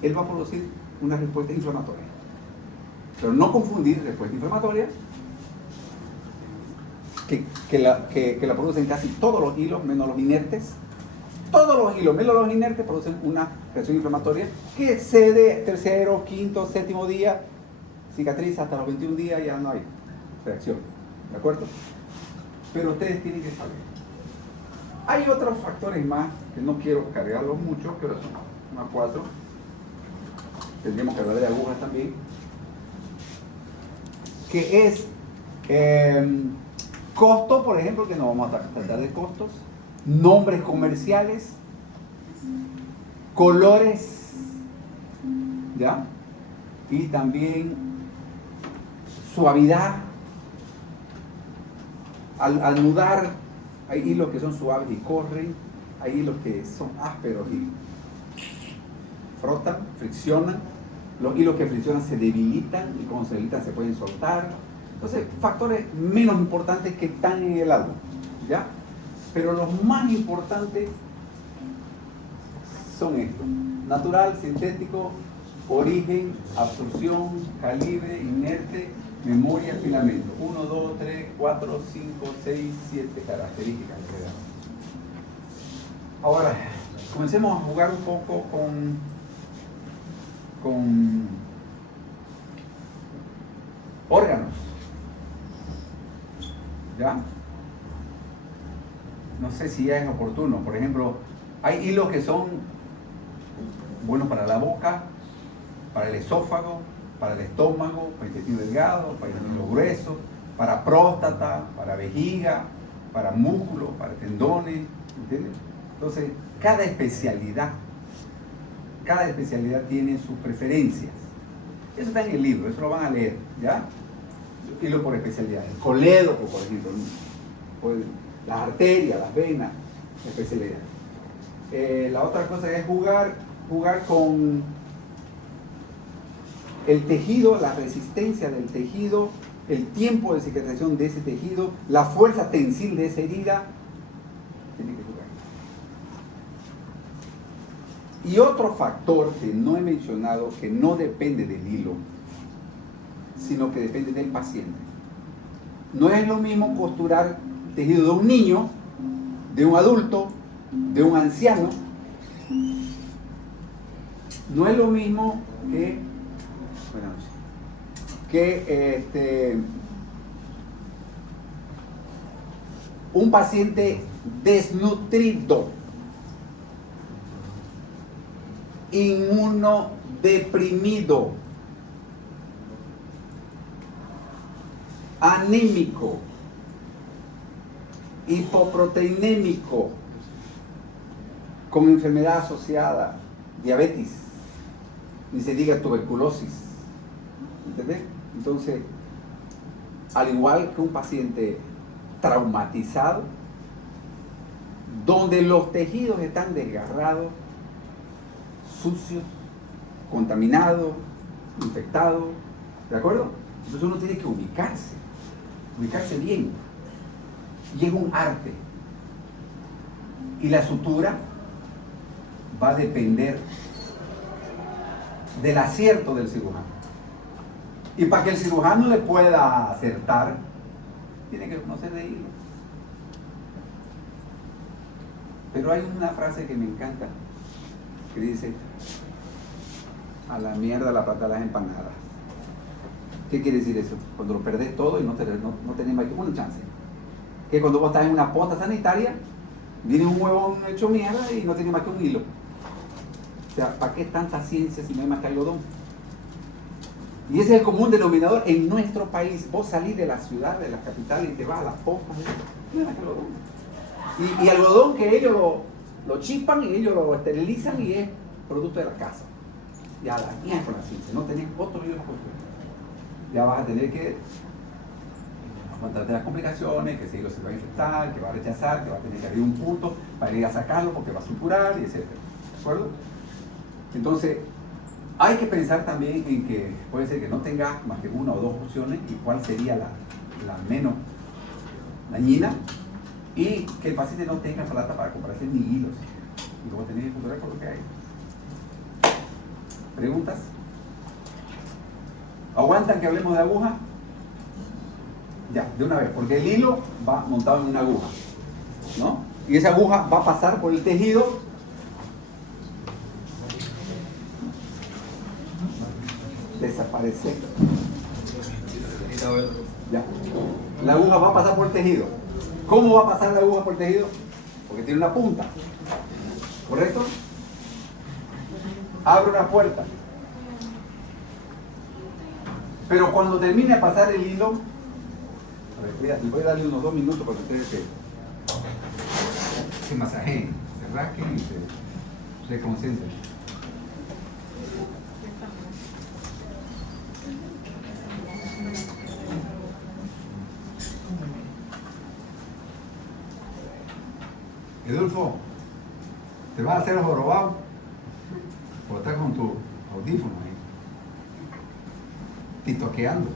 él va a producir una respuesta inflamatoria. Pero no confundir respuesta inflamatoria, que la producen casi todos los hilos, menos los inertes. Todos los hilos, menos los inertes, producen una reacción inflamatoria que cede tercero, quinto, séptimo día, cicatriza hasta los 21 días, ya no hay reacción. ¿De acuerdo? Pero ustedes tienen que saber. Hay otros factores más que no quiero cargarlos mucho, pero son unas 4. Tendríamos que hablar de agujas también. que es costo, por ejemplo, que no vamos a tratar de costos, nombres comerciales, colores, ¿ya? Y también suavidad. Al mudar, hay hilos que son suaves y corren, hay hilos que son ásperos y frotan, friccionan. Los hilos que friccionan se debilitan y cuando se debilitan se pueden soltar. Entonces, factores menos importantes que están en el álbum, ¿ya? Pero los más importantes son estos: natural, sintético, origen, absorción, calibre, inerte, memoria, filamento. 1, 2, 3, 4, 5, 6, 7 características. Ahora, comencemos a jugar un poco con órganos. ¿Ya? No sé si ya es oportuno. Por ejemplo, hay hilos que son buenos para la boca, para el esófago, para el estómago, para el intestino delgado, para el intestino grueso, para próstata, para vejiga, para músculos, para tendones, ¿entiendes? Entonces, cada especialidad tiene sus preferencias. Eso está en el libro, eso lo van a leer, ¿ya? Hilo por especialidad. El colédoco, por ejemplo, las arterias, las venas, especialidad. La otra cosa es jugar con el tejido, la resistencia del tejido, el tiempo de cicatrización de ese tejido, la fuerza tensil de esa herida. Tiene que jugar. Y otro factor que no he mencionado, que no depende del hilo, sino que depende del paciente. No es lo mismo costurar el tejido de un niño, de un adulto, de un anciano. No es lo mismo que un paciente desnutrido, inmunodeprimido, anímico, hipoproteinémico, con enfermedad asociada, diabetes, ni se diga tuberculosis, ¿entendés? Entonces, al igual que un paciente traumatizado, donde los tejidos están desgarrados, sucios, contaminados, infectados, ¿de acuerdo? Entonces uno tiene que ubicarse bien. Y es un arte. Y la sutura va a depender del acierto del cirujano. Y para que el cirujano le pueda acertar, tiene que conocer de hilo. Pero hay una frase que me encanta, que dice: a la mierda la plata de las empanadas. ¿Qué quiere decir eso? Cuando lo perdés todo y no tenés más que una chance. Que cuando vos estás en una posta sanitaria, viene un huevón hecho mierda y no tiene más que un hilo. O sea, ¿para qué tanta ciencia si no hay más que algodón? Y ese es el común denominador en nuestro país. Vos salís de la ciudad, de la capital, y te vas a las postas, no hay más que algodón. Y algodón que ellos lo chispan y ellos lo esterilizan y es producto de la casa. Ya la mierda con la ciencia, no tenés otro libro. Ya vas a tener que aguantarte las complicaciones, que ese hilo se va a infectar, que va a rechazar, que va a tener que abrir un punto para ir a sacarlo porque va a suturar, y etc. ¿De acuerdo? Entonces, hay que pensar también en que puede ser que no tengas más que una o dos opciones y cuál sería la menos dañina, y que el paciente no tenga plata para comprarse ni hilos. Y luego tenés que controlar con lo que hay. ¿Preguntas? ¿Aguantan que hablemos de aguja? Ya, de una vez, porque el hilo va montado en una aguja, ¿no? Y esa aguja va a pasar por el tejido. Desaparecer. Ya. La aguja va a pasar por el tejido. ¿Cómo va a pasar la aguja por el tejido? Porque tiene una punta. ¿Correcto? Abre una puerta. Pero cuando termine de pasar el hilo, a ver, voy a darle unos 2 minutos para que ustedes se masajeen, se rasquen y se reconcentren. Edulfo, ¿te vas a hacer jorobado? ¿O estás con tu audífono ahí? Titoqueando.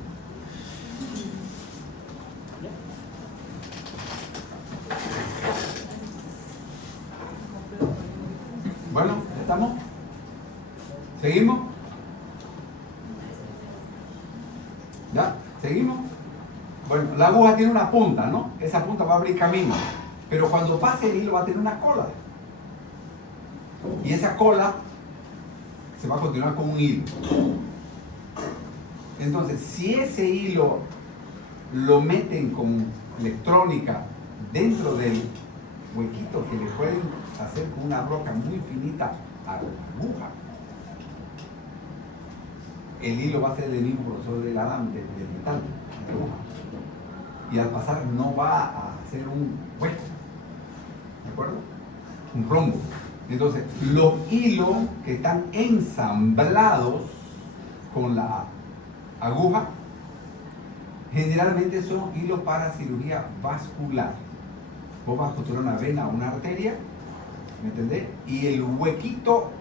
Bueno, ¿estamos? ¿Seguimos? ¿Ya? ¿Seguimos? Bueno, la aguja tiene una punta, ¿no? Esa punta va a abrir camino. Pero cuando pase el hilo va a tener una cola. Y esa cola se va a continuar con un hilo. Entonces, si ese hilo lo meten con electrónica dentro del huequito que le pueden hacer con una broca muy finita a la aguja, el hilo va a ser del mismo grosor del alambre, del metal, de la aguja. Y al pasar no va a hacer un hueco. ¿De acuerdo? Un rombo. Entonces, los hilos que están ensamblados con la aguja generalmente son hilos para cirugía vascular. Vos vas a costurar una vena o una arteria, ¿me entendés? Y el huequito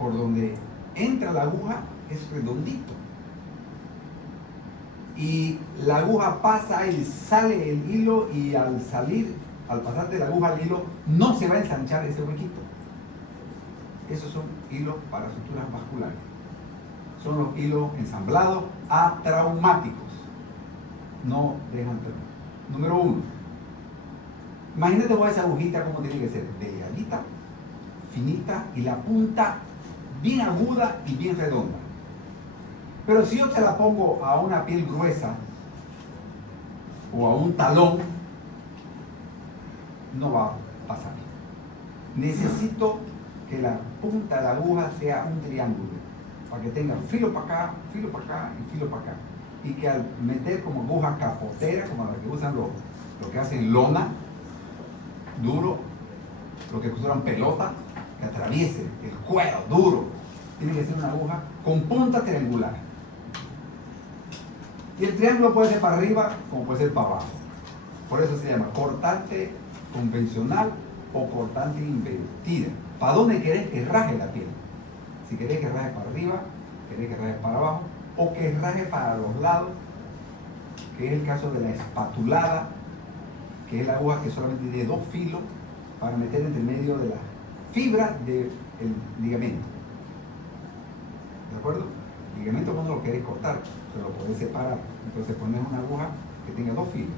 por donde entra la aguja es redondito. Y la aguja pasa y sale el hilo, y al salir, al pasar de la aguja al hilo, no se va a ensanchar ese huequito. Esos son hilos para suturas vasculares. Son los hilos ensamblados atraumáticos. No dejan trauma. Número 1. Imagínate vos esa agujita como tiene que ser. Delgadita, finita y la punta bien aguda y bien redonda. Pero si yo te la pongo a una piel gruesa o a un talón, no va a pasar. Necesito que la punta de la aguja sea un triángulo, para que tenga filo para acá y filo para acá. Y que al meter como aguja capotera, como la que usan lo que hacen lona, duro, lo que usan pelota, que atraviese el cuero duro, tiene que ser una aguja con punta triangular. Y el triángulo puede ser para arriba como puede ser para abajo. Por eso se llama cortante convencional o cortante invertida. ¿Para dónde querés que raje la piel? Si querés que raje para arriba, querés que raje para abajo, o que raje para los lados, que es el caso de la espatulada, que es la aguja que solamente tiene 2 filos para meter entre medio de la fibra del ligamento. ¿De acuerdo? El ligamento cuando lo querés cortar, pero lo podés separar. Entonces pones una aguja que tenga 2 filos,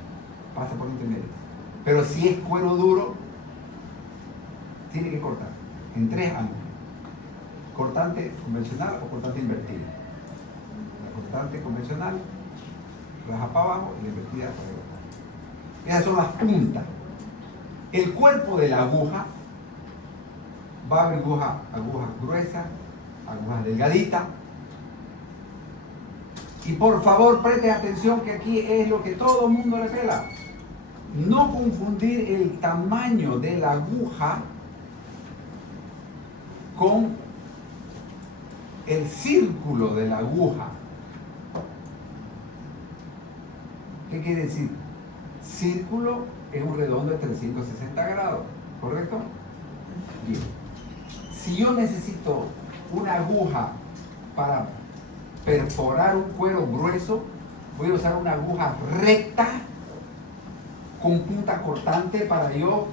pasa por entre medio. Pero si es cuero duro, tiene que cortar en 3 ángulos. Cortante convencional o cortante invertida. La cortante convencional raja para abajo y la invertida para arriba. Esas son las puntas. El cuerpo de la aguja va a haber agujas gruesas, agujas delgaditas. Y por favor preste atención que aquí es lo que todo el mundo le pela. No confundir el tamaño de la aguja con el círculo de la aguja. ¿Qué quiere decir? Círculo es un redondo de 360 grados, ¿correcto? Bien. Si yo necesito una aguja para perforar un cuero grueso, voy a usar una aguja recta con punta cortante para yo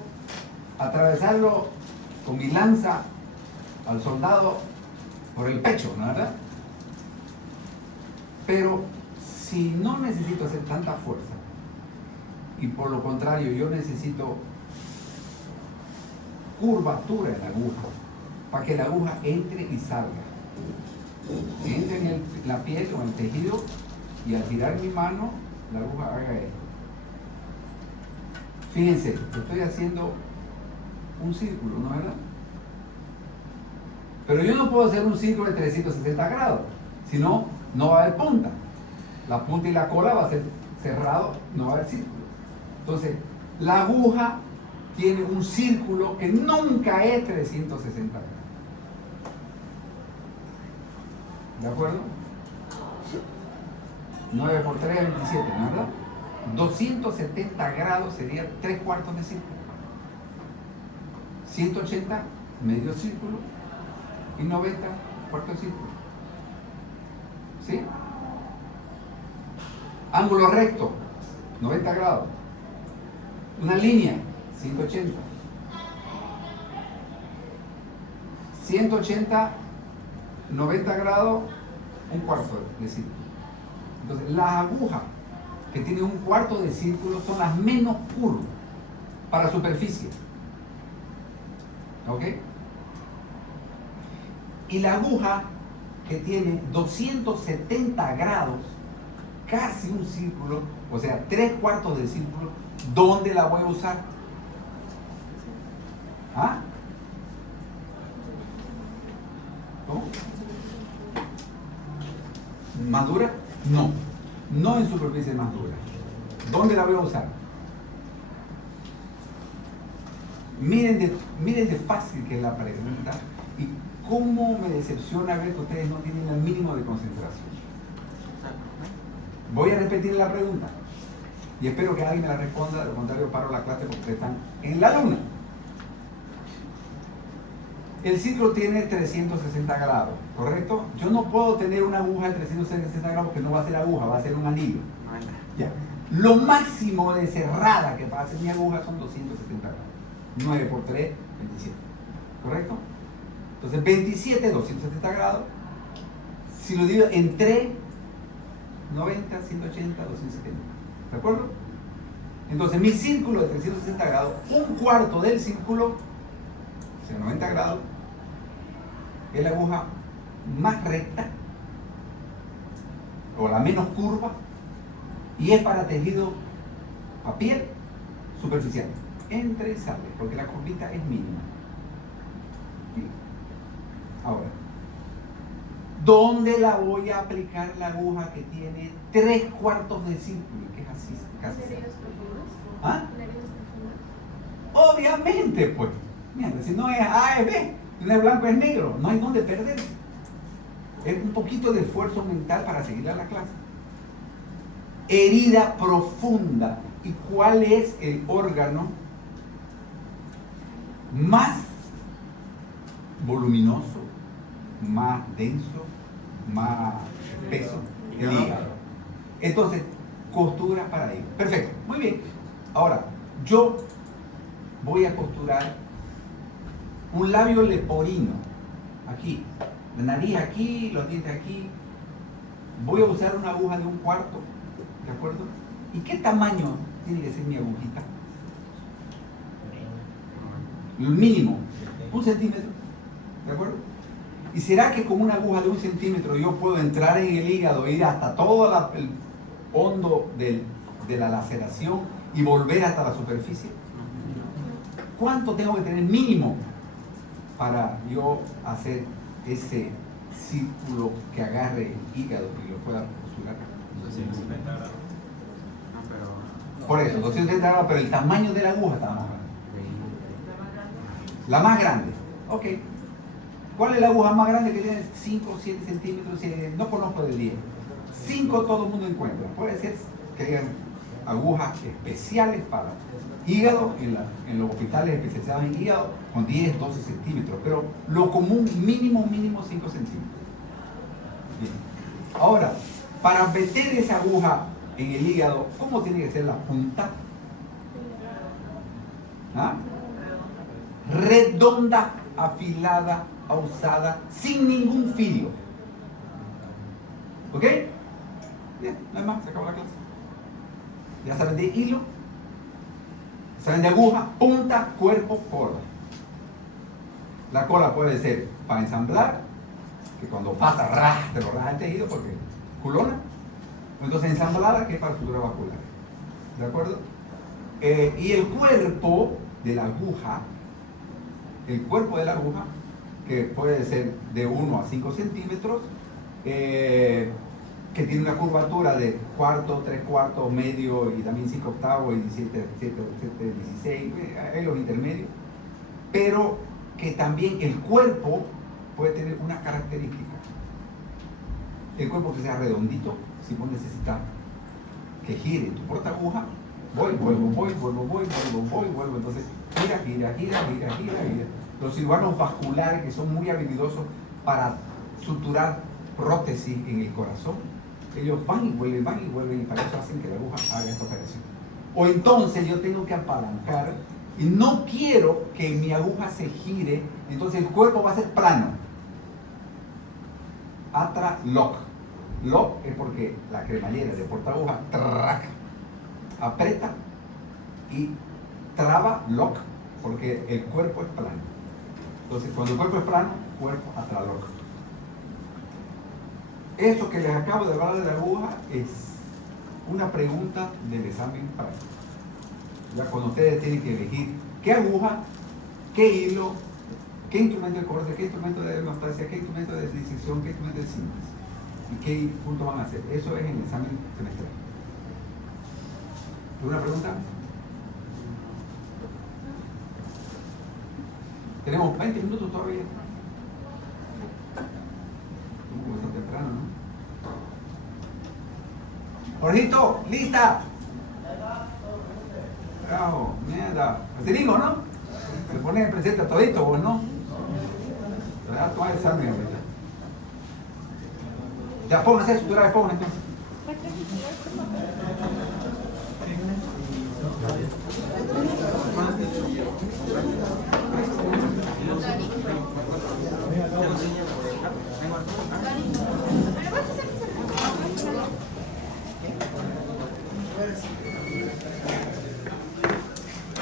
atravesarlo con mi lanza al soldado por el pecho, ¿no? ¿Verdad? Pero si no necesito hacer tanta fuerza y por lo contrario yo necesito curvatura en la aguja para que la aguja entre y salga, entre en la piel o en el tejido, y al girar mi mano la aguja haga esto. Fíjense, estoy haciendo un círculo, ¿no es verdad? Pero yo no puedo hacer un círculo de 360 grados, si no, no va a haber punta. La punta y la cola va a ser cerrado, no va a haber círculo. Entonces, la aguja tiene un círculo que nunca es 360 grados. ¿De acuerdo? 9 por 3 es 27, ¿no es verdad? 270 grados sería 3/4 de círculo. 180, medio círculo. Y 90, cuarto de círculo. ¿Sí? Ángulo recto, 90 grados. Una línea, 180. 180, 90 grados, un cuarto de círculo. Entonces, las agujas que tienen un cuarto de círculo son las menos curvas para superficie. ¿Ok? Y la aguja que tiene 270 grados, casi un círculo, o sea, 3/4 de círculo, ¿dónde la voy a usar? ¿Ah? ¿Cómo? ¿Más dura? No. No en superficie más dura. ¿Dónde la voy a usar? Miren de fácil que es la pregunta y cómo me decepciona ver que ustedes no tienen el mínimo de concentración. Voy a repetir la pregunta y espero que alguien me la responda, de lo contrario paro la clase porque ustedes están en la luna. El círculo tiene 360 grados, ¿correcto? Yo no puedo tener una aguja de 360 grados porque no va a ser aguja, va a ser un anillo. Ya. Lo máximo de cerrada que va a ser mi aguja son 270 grados. 9 por 3, 27. ¿Correcto? Entonces 27, 270 grados. Si lo divido en 3, 90, 180, 270. ¿De acuerdo? Entonces mi círculo de 360 grados, un cuarto del círculo, o sea, 90 grados, es la aguja más recta o la menos curva y es para tejido a piel superficial. Entra y sale, porque la curvita es mínima. ¿Sí? Ahora, ¿dónde la voy a aplicar la aguja que tiene 3/4 de círculo? Que es así, casi. ¿Ah? Obviamente, pues. Mira, si no es A, es B, no es blanco, es negro, no hay dónde perderse. Es un poquito de esfuerzo mental para seguir a la clase. Herida profunda. ¿Y cuál es el órgano más voluminoso, más denso, más espeso? El hígado. Entonces, costura para ahí. Perfecto, muy bien. Ahora, yo voy a costurar un labio leporino, aquí, la nariz aquí, los dientes aquí. Voy a usar una aguja de 1/4, ¿de acuerdo? ¿Y qué tamaño tiene que ser mi agujita? El mínimo, 1 centímetro, ¿de acuerdo? ¿Y será que con una aguja de 1 centímetro yo puedo entrar en el hígado, ir hasta todo el hondo de la laceración y volver hasta la superficie? ¿Cuánto tengo que tener mínimo para yo hacer ese círculo que agarre el hígado y lo pueda costurar? 270 grados. Por eso, 270 grados, pero el tamaño de la aguja está más grande. La más grande. Ok. ¿Cuál es la aguja más grande que tiene 5, 7 centímetros? No conozco de 10. 5 todo el mundo encuentra. Puede ser que hayan agujas especiales para hígado en los hospitales especializados en hígado con 10, 12 centímetros. Pero lo común, mínimo 5 centímetros. Bien. Ahora, para meter esa aguja en el hígado, ¿cómo tiene que ser la punta? ¿Ah? Redonda, afilada, usada, sin ningún filo. ¿Ok? Bien, no hay más, se acabó la clase. Ya saben de hilo, saben de aguja, punta, cuerpo, cola. La cola puede ser para ensamblar, que cuando pasa, te lo raja el tejido porque culona. Entonces ensamblada, que es para sutura vascular. ¿De acuerdo? Y el cuerpo de la aguja, que puede ser de 1 a 5 centímetros, que tiene una curvatura de cuarto, 3/4, medio y también 5/8 y 16, hay los intermedios, pero que también el cuerpo puede tener una característica. El cuerpo que sea redondito, si vos necesitas que gire tu portaaguja, voy, vuelvo, entonces gira. Los cirujanos vasculares, que son muy habilidosos para suturar prótesis en el corazón, ellos van y vuelven, y para eso hacen que la aguja haga esta operación. O entonces yo tengo que apalancar y no quiero que mi aguja se gire, entonces el cuerpo va a ser plano. Atra lock. Lock es porque la cremallera de portaaguja aprieta, y traba lock porque el cuerpo es plano. Entonces cuando el cuerpo es plano, cuerpo atra lock. Eso que les acabo de hablar de la aguja es una pregunta del examen práctico. Ya cuando ustedes tienen que elegir qué aguja, qué hilo, qué instrumento de corte, qué instrumento de hemostasia, qué instrumento de disección, qué instrumento de síntesis y qué punto van a hacer. Eso es en el examen semestral. ¿Alguna pregunta? Tenemos 20 minutos todavía. Como está temprano, ¿no? Jorgito, lista. Bravo, mierda. Marcelino, ¿no? Me pones en presente a todito, vos, ¿no? Ya tú vas a examen ahorita. Ya pónganse sutura de pónganse entonces. Dani.